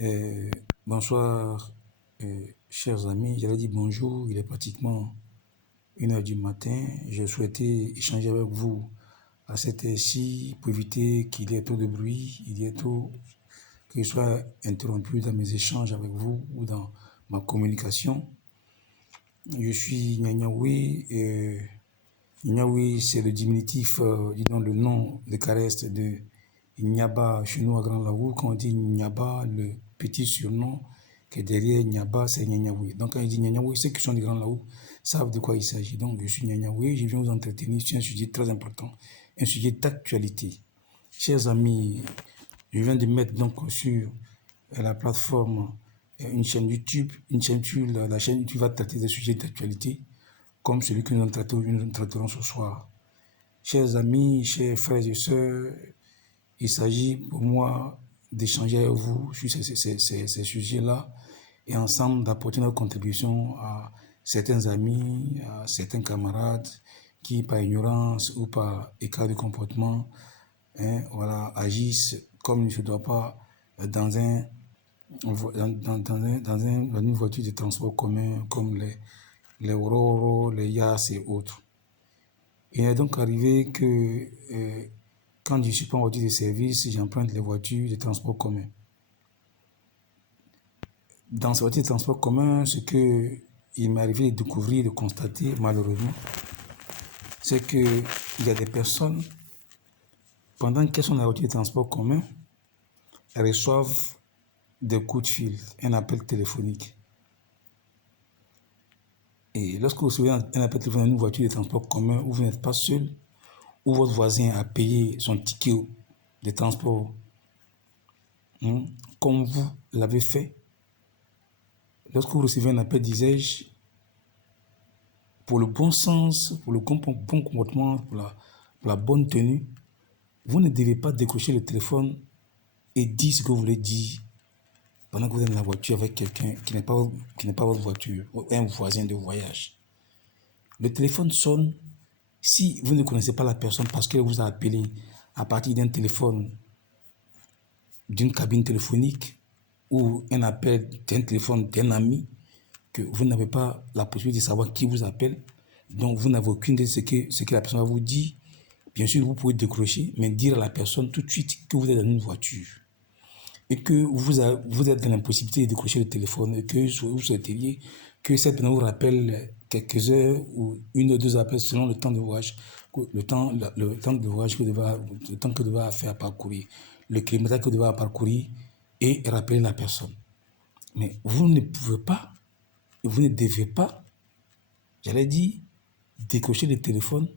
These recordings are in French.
Euh, Bonsoir, chers amis. J'allais dire bonjour. Il est pratiquement 1 heure du matin. Je souhaitais échanger avec vous à cette heure-ci pour éviter qu'il y ait trop de bruit, il y ait trop que je sois interrompu dans mes échanges avec vous ou dans ma communication. Je suis Nyanyawe. Nyanyawe, c'est le diminutif, disons le nom de caresse de Nyaba chez nous à Grand Laou. Quand on dit Nyaba, le petit surnom qui est derrière Nyaba, c'est Nyanyawe. Donc quand il dit Nyanyawe, ceux qui sont de Grand Laou savent de quoi il s'agit. Donc je suis Nyanyawe, je viens vous entretenir sur un sujet très important, un sujet d'actualité. Chers amis, je viens de mettre donc sur la plateforme une chaîne YouTube, la chaîne YouTube va traiter des sujets d'actualité comme celui que nous traiterons ce soir. Chers amis, chers frères et sœurs, il s'agit pour moi d'échanger avec vous sur ces sujets-là et ensemble d'apporter notre contribution à certains amis, à certains camarades qui, par ignorance ou par écart de comportement, voilà, agissent comme il ne se doit pas dans une voiture de transport commun comme les Roro, les Yas et autres. Il est donc arrivé que quand je ne suis pas en voiture de service, j'emprunte les voitures de transport commun. Dans ces voitures de transport commun, ce qu'il m'est arrivé de découvrir, de constater malheureusement, c'est qu'il y a des personnes, pendant qu'elles sont dans la voiture de transport commun, elles reçoivent des coups de fil, un appel téléphonique. Et lorsque vous recevez un appel téléphonique dans une voiture de transport commun où vous n'êtes pas seul, où votre voisin a payé son ticket de transport, comme vous l'avez fait, lorsque vous recevez un appel, disais-je, pour le bon sens, pour le bon comportement, pour la bonne tenue, vous ne devez pas décrocher le téléphone et dire ce que vous voulez dire pendant que vous êtes dans la voiture avec quelqu'un qui n'est pas votre voiture, un voisin de voyage. Le téléphone sonne si vous ne connaissez pas la personne parce qu'elle vous a appelé à partir d'un téléphone, d'une cabine téléphonique ou un appel d'un téléphone d'un ami, que vous n'avez pas la possibilité de savoir qui vous appelle, donc vous n'avez aucune idée de ce que la personne va vous dire. Bien sûr, vous pouvez décrocher, mais dire à la personne tout de suite que vous êtes dans une voiture et que vous êtes dans l'impossibilité de décrocher le téléphone et que vous souhaiteriez que cette personne vous rappelle quelques heures ou 1 ou 2 appels selon le temps de voyage, le temps de voyage que vous devez faire parcourir, le kilomètre que vous devez parcourir et rappeler la personne. Mais vous ne pouvez pas, vous ne devez pas, j'allais dire, décrocher le téléphone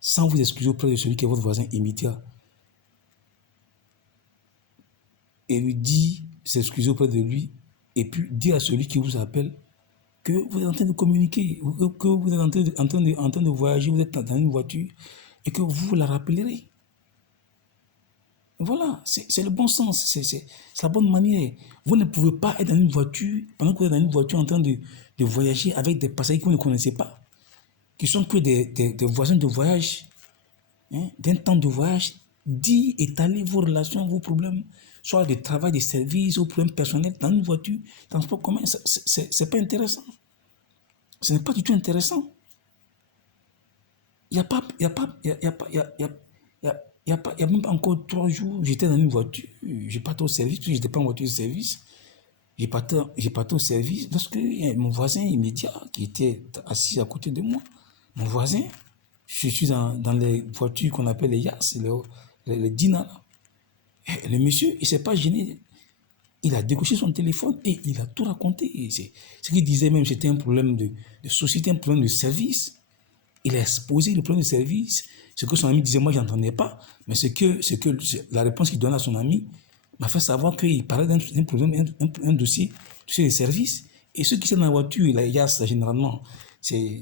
sans vous excuser auprès de celui qui est votre voisin immédiat et lui dire, s'excuser auprès de lui et puis dire à celui qui vous appelle que vous êtes en train de communiquer, que vous êtes en train de voyager, vous êtes dans une voiture et que vous la rappellerez. Voilà, c'est le bon sens, c'est la bonne manière. Vous ne pouvez pas être dans une voiture, pendant que vous êtes dans une voiture en train de voyager avec des passagers que vous ne connaissez pas, qui sont que des voisins de voyage, d'un temps de voyage, dit étaler vos relations, vos problèmes, soit de travail, de service ou problèmes personnels dans une voiture, transport commun, c'est pas intéressant. Ce n'est pas du tout intéressant. Il y a même pas encore 3 jours, j'étais dans une voiture, j'ai parti au service, puis j'étais pas en voiture de service. J'ai parti au service lorsque mon voisin immédiat qui était assis à côté de moi, mon voisin, je suis dans les voitures qu'on appelle les Yas, les Dina. Le monsieur, il ne s'est pas gêné. Il a décoché son téléphone et il a tout raconté. Ce qu'il disait même, c'était un problème de société, un problème de service. Il a exposé le problème de service. Ce que son ami disait, moi, je n'entendais pas. Mais la réponse qu'il donnait à son ami m'a fait savoir qu'il parlait d'un problème, un dossier de service. Et ceux qui sont dans la voiture, il y a généralement, c'est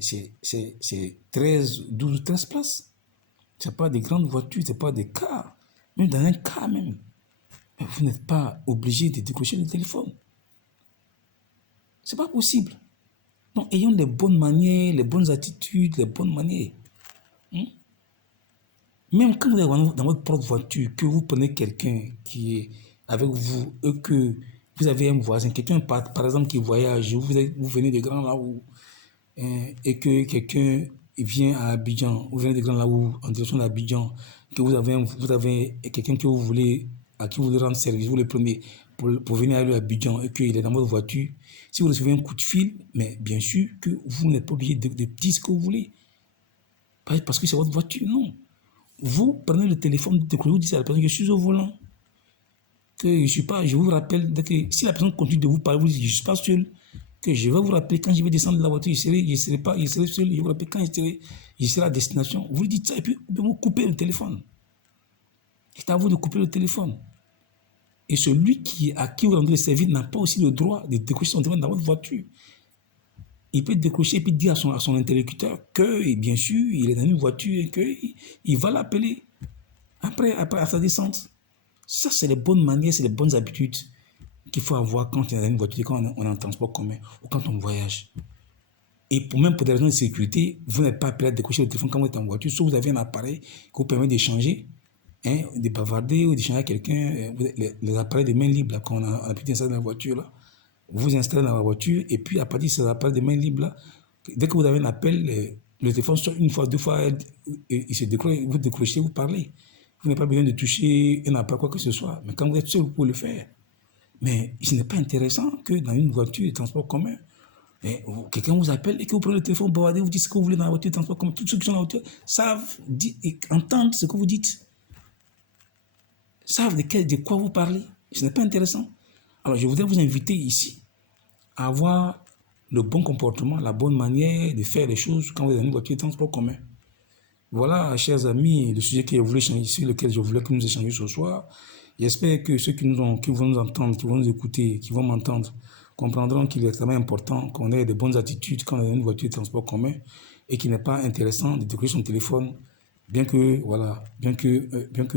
12, 13 places. Ce n'est pas des grandes voitures, ce n'est pas des cars. Même dans un car même. Mais vous n'êtes pas obligé de décrocher le téléphone. Ce n'est pas possible. Donc, ayons les bonnes manières, les bonnes attitudes, les bonnes manières. Même quand vous êtes dans votre propre voiture, que vous prenez quelqu'un qui est avec vous et que vous avez un voisin, quelqu'un par exemple qui voyage, vous venez de Grand Laou, et que quelqu'un vient à Abidjan, vous venez de Grand Laou en direction d'Abidjan, que vous avez quelqu'un que vous voulez, à qui vous voulez rendre service, vous le prenez pour venir à Abidjan et qu'il est dans votre voiture, si vous recevez un coup de fil, mais bien sûr que vous n'êtes pas obligé de dire ce que vous voulez. Parce que c'est votre voiture, non. Vous prenez le téléphone, vous dites à la personne que je suis au volant, que je ne suis pas, je vous rappelle, que si la personne continue de vous parler, vous dites je ne suis pas seul, que je vais vous rappeler quand je vais descendre de la voiture, je serai seul, je vous rappelle quand je serai à destination. Vous lui dites ça et puis vous coupez le téléphone. C'est à vous de couper le téléphone. Et celui à qui vous rendez le service n'a pas aussi le droit de décrocher son téléphone dans votre voiture. Il peut décrocher et puis dire à son interlocuteur que, et bien sûr, il est dans une voiture et qu'il va l'appeler après à sa descente. Ça, c'est les bonnes manières, c'est les bonnes habitudes qu'il faut avoir quand on est dans une voiture, quand on est en transport commun ou quand on voyage. Et même pour des raisons de sécurité, vous n'êtes pas appelé à décrocher le téléphone quand vous êtes en voiture, sauf vous avez un appareil qui vous permet d'échanger, de bavarder ou d'échanger avec quelqu'un, les appareils de main libre qu'on a pu installer dans la voiture. Là. Vous installez dans la voiture et puis à partir de ces appareils de main libre, là, dès que vous avez un appel, le téléphone sort une fois, deux fois, il se décroche, vous décrochez, vous parlez. Vous n'avez pas besoin de toucher un appareil, quoi que ce soit. Mais quand vous êtes seul, vous pouvez le faire. Mais ce n'est pas intéressant que dans une voiture de transport commun, quelqu'un vous appelle et que vous prenez le téléphone, vous dites ce que vous voulez dans la voiture de transport commun. Tous ceux qui sont dans la voiture savent et entendent ce que vous dites. Savent de quoi vous parlez. Ce n'est pas intéressant. Alors, je voudrais vous inviter ici à avoir le bon comportement, la bonne manière de faire les choses quand vous êtes dans une voiture de transport commun. Voilà, chers amis, le sujet sur lequel je voulais que nous échangions ce soir. J'espère que ceux qui vont nous entendre, qui vont nous écouter, qui vont m'entendre, comprendront qu'il est extrêmement important qu'on ait de bonnes attitudes quand on est dans une voiture de transport commun et qu'il n'est pas intéressant de décrocher son téléphone, bien que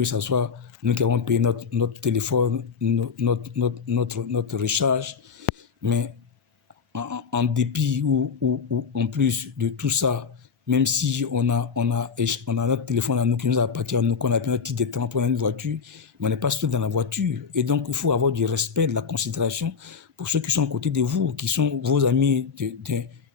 ça soit nous qui avons payé notre téléphone, notre recharge, mais en dépit ou en plus de tout ça, même si on a notre téléphone à nous qui nous appartient, qu'on a pris notre titre de temps pour une voiture, mais on n'est pas seul dans la voiture. Et donc, il faut avoir du respect, de la considération pour ceux qui sont à côté de vous, qui sont vos amis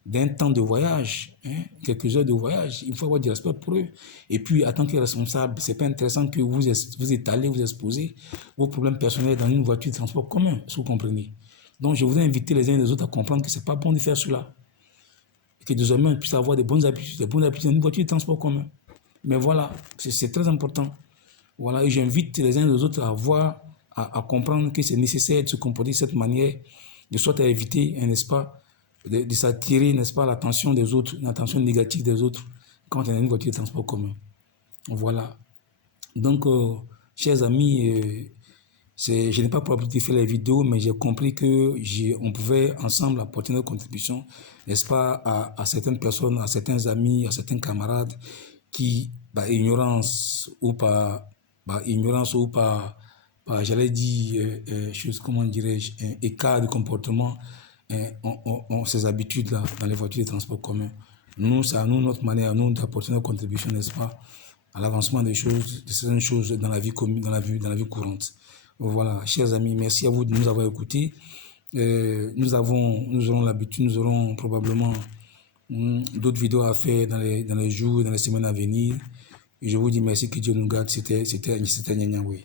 d'un temps de voyage, quelques heures de voyage. Il faut avoir du respect pour eux. Et puis, en tant que responsable, c'est pas intéressant que vous étalez, vous exposez vos problèmes personnels dans une voiture de transport commun, si vous comprenez. Donc, je voudrais inviter les uns et les autres à comprendre que ce n'est pas bon de faire cela. Et que désormais, on puisse avoir des bonnes habitudes dans une voiture de transport commun. Mais voilà, c'est très important. Voilà, et j'invite les uns et les autres à comprendre que c'est nécessaire de se comporter de cette manière, de sorte à éviter, n'est-ce pas, de s'attirer, n'est-ce pas, l'attention des autres, l'attention négative des autres quand on est dans une voiture de transport commun. Voilà. Donc, chers amis, je n'ai pas pour habitude de faire les vidéos, mais j'ai compris qu'on pouvait ensemble apporter notre contribution, n'est-ce pas, à certaines personnes, à certains amis, à certains camarades qui, par ignorance ou par j'allais dire, comment dirais-je, écart de comportement, ont ces habitudes-là dans les voitures de transport commun. Nous, c'est à nous, notre manière à nous d'apporter notre contribution, n'est-ce pas, à l'avancement des choses, de certaines choses dans la vie commune, dans la vie courante. Voilà, chers amis, merci à vous de nous avoir écoutés. Nous aurons l'habitude, nous aurons probablement d'autres vidéos à faire dans les jours, dans les semaines à venir. Et je vous dis merci, que Dieu nous garde. C'était Nianyawe.